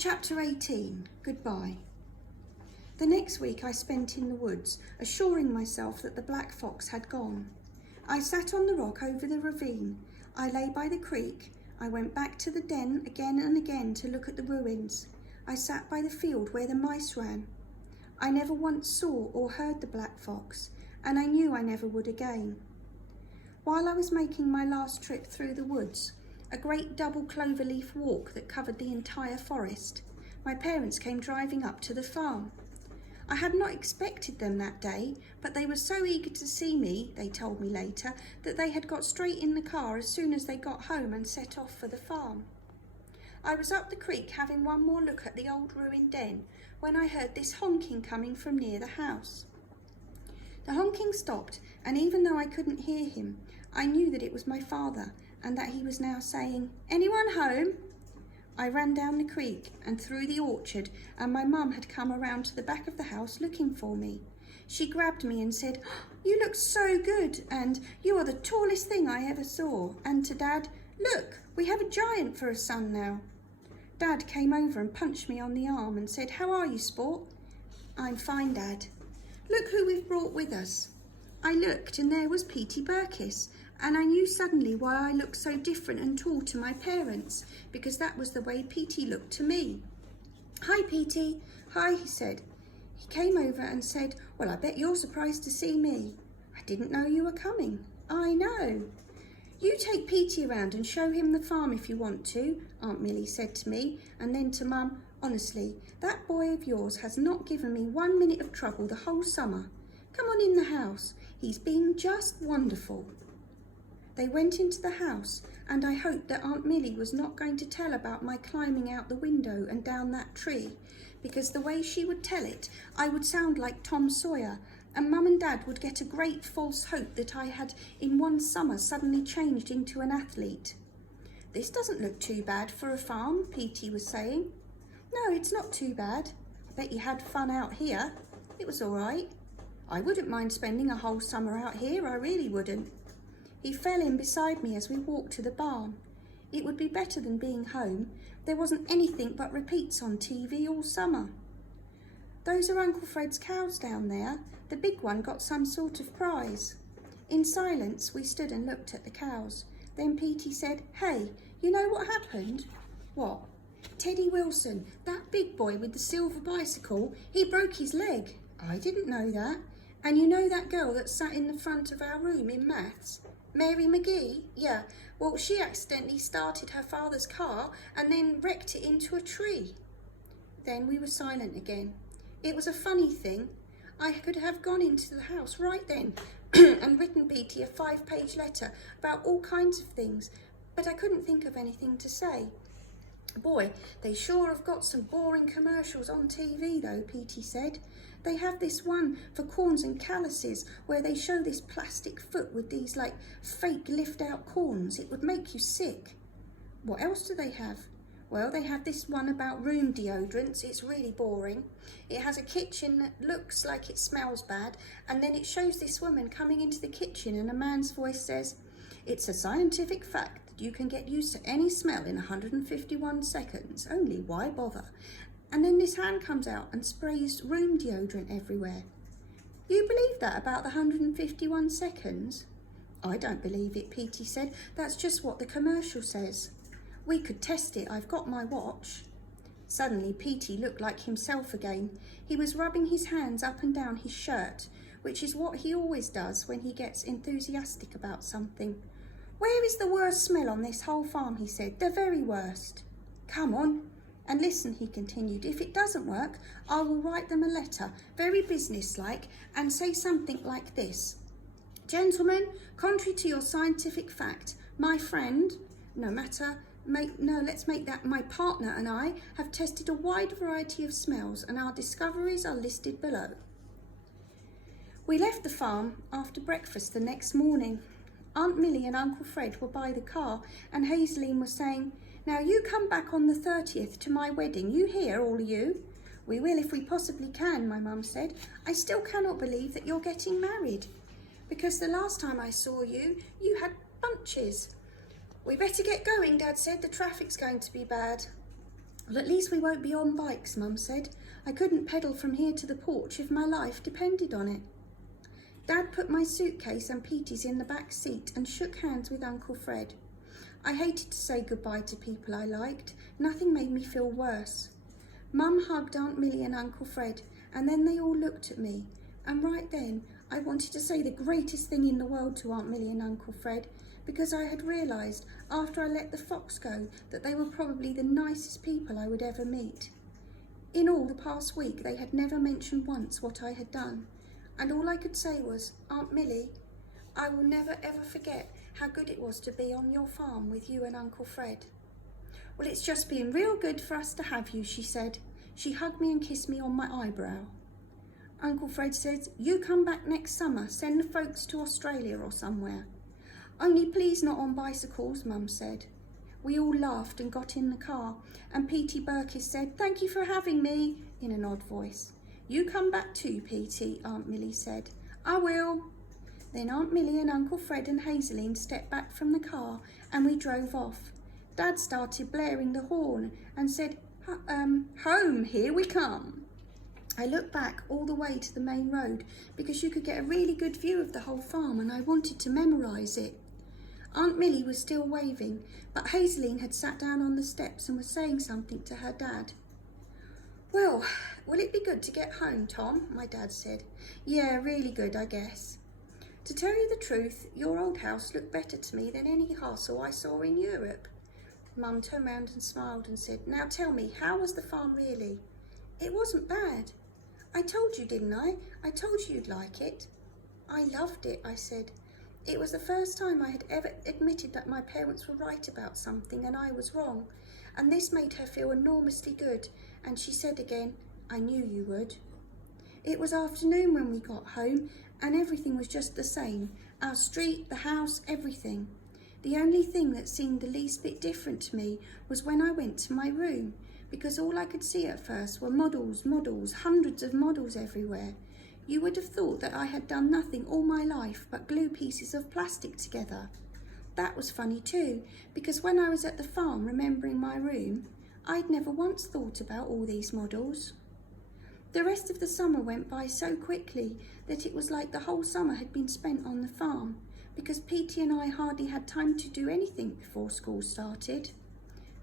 Chapter 18. Goodbye. The next week I spent in the woods, assuring myself that the black fox had gone. I sat on the rock over the ravine. I lay by the creek. I went back to the den again and again to look at the ruins. I sat by the field where the mice ran. I never once saw or heard the black fox, and I knew I never would again. While I was making my last trip through the woods, a great double cloverleaf walk that covered the entire forest, my parents came driving up to the farm. I had not expected them that day, but they were so eager to see me, they told me later, that they had got straight in the car as soon as they got home and set off for the farm. I was up the creek having one more look at the old ruined den when I heard this honking coming from near the house. The honking stopped, and even though I couldn't hear him, I knew that it was my father and that he was now saying, "Anyone home?" I ran down the creek and through the orchard, and my mum had come around to the back of the house looking for me. She grabbed me and said, "You look so good, and you are the tallest thing I ever saw." And to Dad, "Look, we have a giant for a son now." Dad came over and punched me on the arm and said, "How are you, sport?" "I'm fine, Dad." "Look who we've brought with us." I looked, and there was Petey Burkiss, and I knew suddenly why I looked so different and tall to my parents, because that was the way Petey looked to me. "Hi, Petey." "Hi," he said. He came over and said, "Well, I bet you're surprised to see me." "I didn't know you were coming." "I know." "You take Petey around and show him the farm if you want to," Aunt Millie said to me, and then to Mum, "Honestly, that boy of yours has not given me 1 minute of trouble the whole summer. Come on in the house. He's been just wonderful." They went into the house, and I hoped that Aunt Millie was not going to tell about my climbing out the window and down that tree, because the way she would tell it, I would sound like Tom Sawyer, and Mum and Dad would get a great false hope that I had in one summer suddenly changed into an athlete. "This doesn't look too bad for a farm," Petey was saying. "No, it's not too bad. I bet you had fun out here." "It was all right. I wouldn't mind spending a whole summer out here, I really wouldn't." He fell in beside me as we walked to the barn. It would be better than being home. There wasn't anything but repeats on TV all summer. "Those are Uncle Fred's cows down there. The big one got some sort of prize." In silence, we stood and looked at the cows. Then Petey said, "Hey, you know what happened?" "What?" "Teddy Wilson, that big boy with the silver bicycle, he broke his leg." "I didn't know that." "And you know that girl that sat in the front of our room in maths? Mary McGee? Yeah, well, she accidentally started her father's car and then wrecked it into a tree." Then we were silent again. It was a funny thing. I could have gone into the house right then and written Petey a 5-page letter about all kinds of things, but I couldn't think of anything to say. "Boy, they sure have got some boring commercials on TV though," Petey said. "They have this one for corns and calluses where they show this plastic foot with these like fake lift-out corns. It would make you sick." "What else do they have?" "Well, they have this one about room deodorants. It's really boring. It has a kitchen that looks like it smells bad, and then it shows this woman coming into the kitchen and a man's voice says, 'It's a scientific fact that you can get used to any smell in 151 seconds. Only why bother?' And then this hand comes out and sprays room deodorant everywhere." "You believe that about the 151 seconds?" "I don't believe it," Petey said. "That's just what the commercial says." "We could test it. I've got my watch." Suddenly Petey looked like himself again. He was rubbing his hands up and down his shirt, which is what he always does when he gets enthusiastic about something. "Where is the worst smell on this whole farm?" he said. "The very worst." "Come on. And listen," he continued, "if it doesn't work, I will write them a letter, very businesslike, and say something like this: 'Gentlemen, contrary to your scientific fact, my friend,' let's make that my partner and I have tested a wide variety of smells, and our discoveries are listed below." We left the farm after breakfast the next morning. Aunt Millie and Uncle Fred were by the car, and Hazeline was saying, "Now you come back on the 30th to my wedding. You hear, all of you?" "We will if we possibly can," my mum said. "I still cannot believe that you're getting married, because the last time I saw you, you had bunches." "We better get going," Dad said. "The traffic's going to be bad." Well, at least we won't be on bikes, Mum said. I couldn't pedal from here to the porch if my life depended on it. Dad put my suitcase and Petey's in the back seat and shook hands with Uncle Fred. I hated to say goodbye to people I liked. Nothing made me feel worse. Mum hugged Aunt Millie and Uncle Fred, and then they all looked at me. And right then, I wanted to say the greatest thing in the world to Aunt Millie and Uncle Fred, because I had realised, after I let the fox go, that they were probably the nicest people I would ever meet. In all the past week, they had never mentioned once what I had done, and all I could say was, Aunt Millie, I will never ever forget how good it was to be on your farm with you and Uncle Fred. Well, it's just been real good for us to have you, she said. She hugged me and kissed me on my eyebrow. Uncle Fred said, you come back next summer, send the folks to Australia or somewhere. Only please not on bicycles, Mum said. We all laughed and got in the car, and Petey Burkis said, thank you for having me, in an odd voice. You come back too, Petey, Aunt Millie said. I will. Then Aunt Millie and Uncle Fred and Hazeline stepped back from the car and we drove off. Dad started blaring the horn and said, home, here we come. I looked back all the way to the main road because you could get a really good view of the whole farm and I wanted to memorise it. Aunt Millie was still waving, but Hazeline had sat down on the steps and was saying something to her dad. Well, will it be good to get home, Tom? My dad said. Yeah, really good, I guess. To tell you the truth, your old house looked better to me than any castle I saw in Europe. Mum turned round and smiled and said, now tell me, how was the farm really? It wasn't bad. I told you, didn't I? I told you you'd like it. I loved it, I said. It was the first time I had ever admitted that my parents were right about something and I was wrong, and this made her feel enormously good, and she said again, I knew you would. It was afternoon when we got home, and everything was just the same. Our street, the house, everything. The only thing that seemed the least bit different to me was when I went to my room, because all I could see at first were models, hundreds of models everywhere. You would have thought that I had done nothing all my life but glue pieces of plastic together. That was funny too, because when I was at the farm remembering my room, I'd never once thought about all these models. The rest of the summer went by so quickly that it was like the whole summer had been spent on the farm, because Petey and I hardly had time to do anything before school started.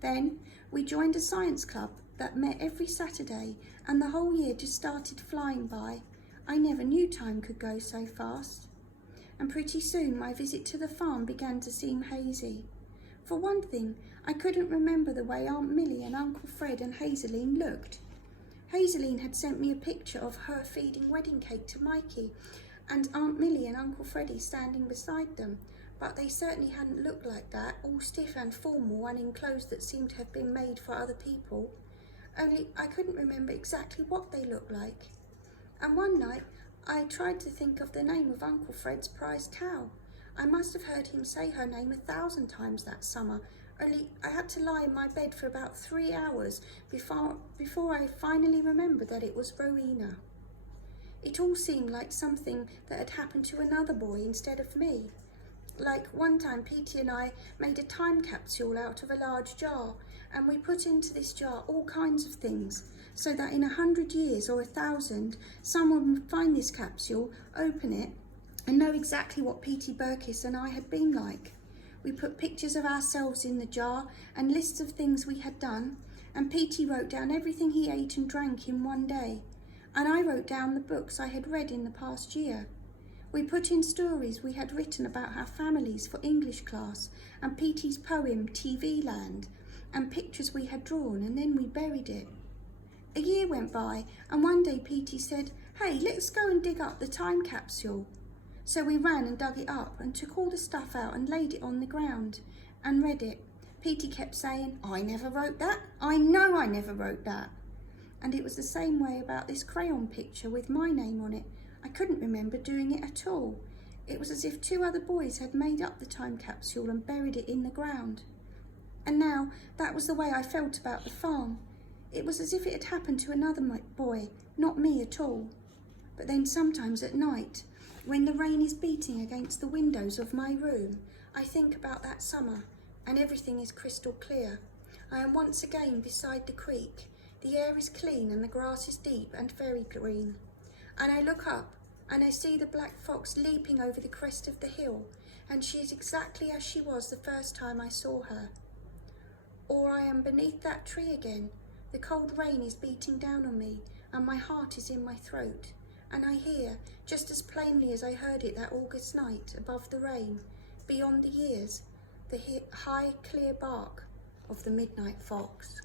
Then we joined a science club that met every Saturday, and the whole year just started flying by. I never knew time could go so fast. And pretty soon my visit to the farm began to seem hazy. For one thing, I couldn't remember the way Aunt Millie and Uncle Fred and Hazeline looked. Hazeline had sent me a picture of her feeding wedding cake to Mikey, and Aunt Millie and Uncle Freddie standing beside them, but they certainly hadn't looked like that, all stiff and formal and in clothes that seemed to have been made for other people. Only I couldn't remember exactly what they looked like. And one night, I tried to think of the name of Uncle Fred's prized cow. I must have heard him say her name 1,000 times that summer, only I had to lie in my bed for about 3 hours before I finally remembered that it was Rowena. It all seemed like something that had happened to another boy instead of me. Like one time Petey and I made a time capsule out of a large jar, and we put into this jar all kinds of things, so that in 100 years or 1,000, someone would find this capsule, open it, and know exactly what Petey Burkis and I had been like. We put pictures of ourselves in the jar and lists of things we had done, and Petey wrote down everything he ate and drank in one day, and I wrote down the books I had read in the past year. We put in stories we had written about our families for English class, and Petey's poem TV Land, and pictures we had drawn, and then we buried it. A year went by, and one day Petey said, "Hey, let's go and dig up the time capsule." So we ran and dug it up and took all the stuff out and laid it on the ground and read it. Petey kept saying, "I never wrote that. I know I never wrote that." And it was the same way about this crayon picture with my name on it. I couldn't remember doing it at all. It was as if 2 other boys had made up the time capsule and buried it in the ground. And now that was the way I felt about the farm. It was as if it had happened to another boy, not me at all. But then sometimes at night, when the rain is beating against the windows of my room, I think about that summer and everything is crystal clear. I am once again beside the creek. The air is clean and the grass is deep and very green. And I look up and I see the black fox leaping over the crest of the hill, and she is exactly as she was the first time I saw her. Or I am beneath that tree again. The cold rain is beating down on me and my heart is in my throat. And I hear, just as plainly as I heard it that August night above the rain, beyond the years, the high clear bark of the midnight fox.